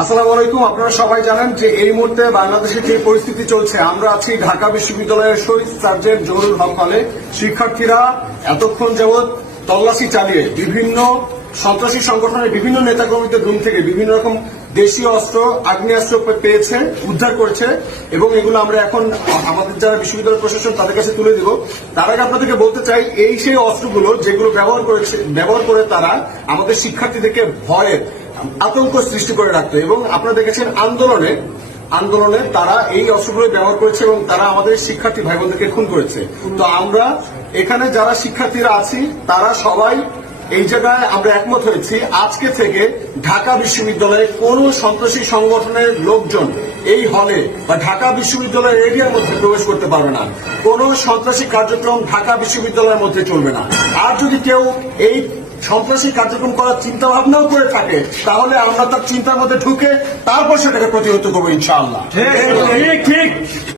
আসসালামু আলাইকুম। আপনারা সবাই জানেন যে এই মুহূর্তে বাংলাদেশে যে পরিস্থিতি চলছে, আমরা আছি ঢাকা বিশ্ববিদ্যালয়ের শহীদ সার্জেন্ট জহুরুল হক হলে। শিক্ষার্থীরা এতক্ষণ যাবৎ তল্লাশি চালিয়ে বিভিন্ন সন্ত্রাসী সংগঠনের বিভিন্ন নেতাকর্মীদের রুম থেকে বিভিন্ন রকম দেশীয় অস্ত্র, আগ্নেয়াস্ত্র পেয়েছে, উদ্ধার করেছে এবং এগুলো আমরা এখন আমাদের যারা বিশ্ববিদ্যালয় প্রশাসন তাদের কাছে তুলে দিব। তার আগে আপনাদেরকে বলতে চাই, এই সেই অস্ত্রগুলো যেগুলো ব্যবহার করে তারা আমাদের শিক্ষার্থীদেরকে ভয়ের আতঙ্ক সৃষ্টি করে রাখতো এবং আপনারা দেখেছেন আন্দোলনে তারা এই অস্ত্রগুলো ব্যবহার করেছে এবং তারা আমাদের শিক্ষার্থী ভাই বোনদেরকে খুন করেছে। তো আমরা এখানে যারা শিক্ষার্থীরা আছি তারা সবাই এই জায়গায় আমরা একমত হয়েছি, আজকে থেকে ঢাকা বিশ্ববিদ্যালয়ে কোন সন্ত্রাসী সংগঠনের লোকজন এই হলে বা ঢাকা বিশ্ববিদ্যালয়ের এরিয়ার মধ্যে প্রবেশ করতে পারবে না। কোন সন্ত্রাসী কার্যক্রম ঢাকা বিশ্ববিদ্যালয়ের মধ্যে চলবে না। আর যদি কেউ এই সন্ত্রাসী কার্যক্রম করার চিন্তা ভাবনাও করে থাকে, তাহলে আমরা তার চিন্তার মধ্যে ঢুকে তারপর সেটাকে প্রতিহত করবো ইনশাআল্লাহ। ঠিক।